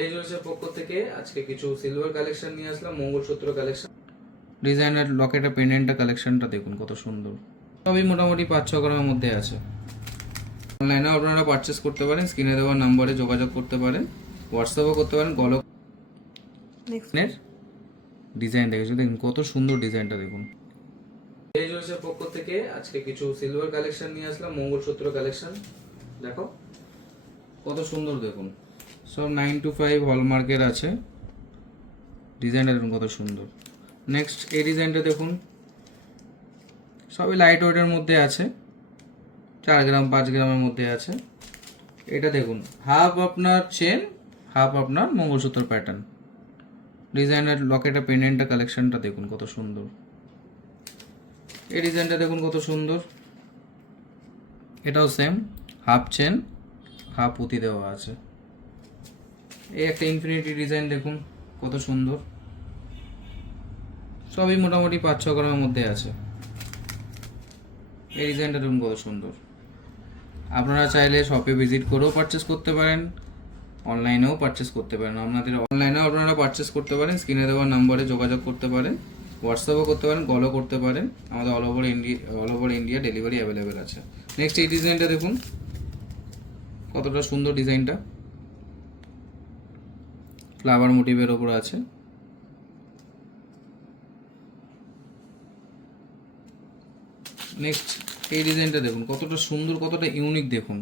এই জুয়েলার্সের পক্ষ থেকে আজকে কিছু সিলভার কালেকশন নিয়ে আসলাম, মঙ্গলসূত্র কালেকশন, ডিজাইনার লকেটের পেন্ডেন্টটা কালেকশনটা দেখুন কত সুন্দর। সবই মোটামুটি 5-6 গ্রামের মধ্যে আছে। অনলাইনে আপনারা পারচেস করতে পারেন, স্ক্রিনে দেওয়া নম্বরে যোগাযোগ করতে পারেন, হোয়াটসঅ্যাপও করতে পারেন। গলকের ডিজাইন দেখেছো, দেখুন কত সুন্দর ডিজাইনটা দেখুন। এই জুয়েলার্সের পক্ষ থেকে আজকে কিছু সিলভার কালেকশন নিয়ে আসলাম, মঙ্গলসূত্র কালেকশন। দেখো কত সুন্দর, দেখুন সব 9 to 5 হলমার্কের আছে। ডিজাইনটা দেখুন কত সুন্দর। নেক্সট এই ডিজাইনটা দেখুন, সবই লাইট ওয়েটের মধ্যে আছে, 4 গ্রাম 5 গ্রামের মধ্যে আছে। এটা দেখুন হাফ আপনার চেন, হাফ আপনার মঙ্গলসূত্র প্যাটার্ন। ডিজাইনার লকেটের পেন্ডেন্টটা কালেকশনটা দেখুন কত সুন্দর। এই ডিজাইনটা দেখুন কত সুন্দর। এটাও সেম, হাফ চেন হাফ পুঁতি দেওয়া আছে। এই একটা ইনফিনিটি ডিজাইন দেখুন কত সুন্দর। সবই মোটামুটি 5-6 গ্রামের মধ্যে আছে। এই ডিজাইনটা দেখুন কত সুন্দর। আপনারা চাইলে শপে ভিজিট করেও পারচেস করতে পারেন, অনলাইনেও পারচেস করতে পারেন। অনলাইনেও আপনারা পারচেস করতে পারেন, স্ক্রিনে দেওয়া নম্বরে যোগাযোগ করতে পারেন, হোয়াটসঅ্যাপও করতে পারেন, কলও করতে পারেন। আমাদের all over India delivery available আছে। নেক্সট এই ডিজাইনটা দেখুন কতটা সুন্দর। ডিজাইনটা ফ্লাওয়ার মোটিভের ওপর আছে। নেক্সট এই ডিজাইনটা দেখুন কতটা সুন্দর, কতটা ইউনিক দেখুন।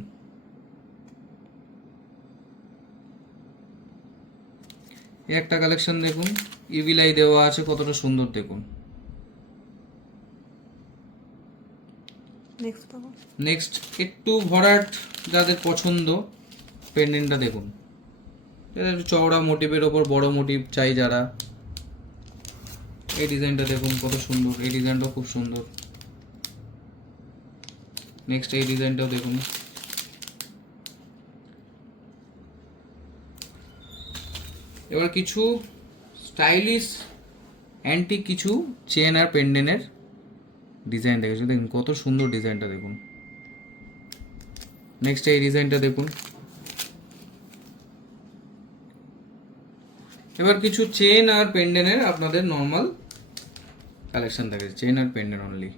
এই একটা কালেকশন দেখুন, ইভিলাই দেওয়া আছে, কতটা সুন্দর দেখুন। নেক্সট একটু ভরাট যাদের পছন্দ, পেন্ডেন্টটা দেখুন, চওড়া মোটিভের ওপর বড় মোটিভ চাই যারা। এই ডিজাইনটা দেখুন কত সুন্দর, এই ডিজাইনটাও খুব সুন্দর। নেক্সট এই ডিজাইনটাও দেখুন। এবার কিছু স্টাইলিশ অ্যান্টিক কিছু চেন আর পেন্ডেন্টের ডিজাইন দেখেছো, দেখুন কত সুন্দর ডিজাইনটা দেখুন। নেক্সট এই ডিজাইনটা দেখুন। এবার কিছু চেন আর পেন্ডেন্টের আপনাদের নর্মাল কালেকশন দেখেছে, চেন আর পেন্ডেন্ট অনলি।